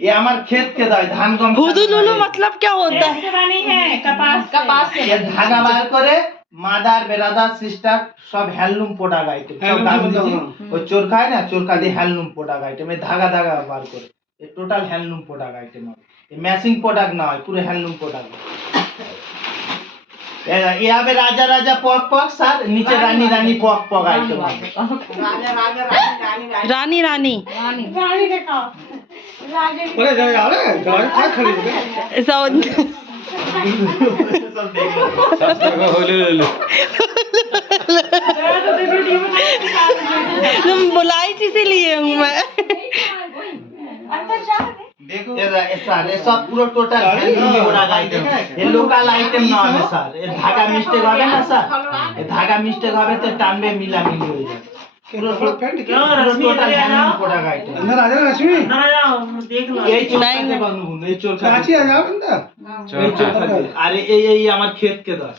ये हमार खेत के दाई धान गम हुदू लुलू मतलब क्या होता है? नहीं है कपास ये धागा बार करे मादार बेरादार सिस्टर सब हैंडलूम प्रोडक्ट आइटम सब गांधी जी वो चोरखा है ना चोरखा दी हैंडलूम प्रोडक्ट आइटम ये धागा धागा बार करे ये टोटल हैंडलूम प्रोडक्ट आइटम है ये मैचिंग प्रोडक्ट ना है पूरे हैंडलूम प्रोडक्ट ये अबे राजा राजा पॉक पॉक सर नीचे रानी रानी पॉक पॉक आइटम रानी रानी बोले जा यार क्या खरीद तुम बुलाई इसीलिए हूँ मैं। देखो ये सर ये सब पूरा टोटल हैंडलूम प्रोडक्ट आइटम ये लोकल आइटम ना है सर ये धागा मिस्टेक होवे ना सर ये धागा मिस्टेक होवे तो टांबे मिला मिली हो जाए पूरा पैंट क्या टोटल हैंडलूम प्रोडक्ट आइटम अंदर आ जा रश्मि देख लो यही चोरखा के बनू ये चोरखा काची आ जा अंदर अरे ये हमारे खेत के दर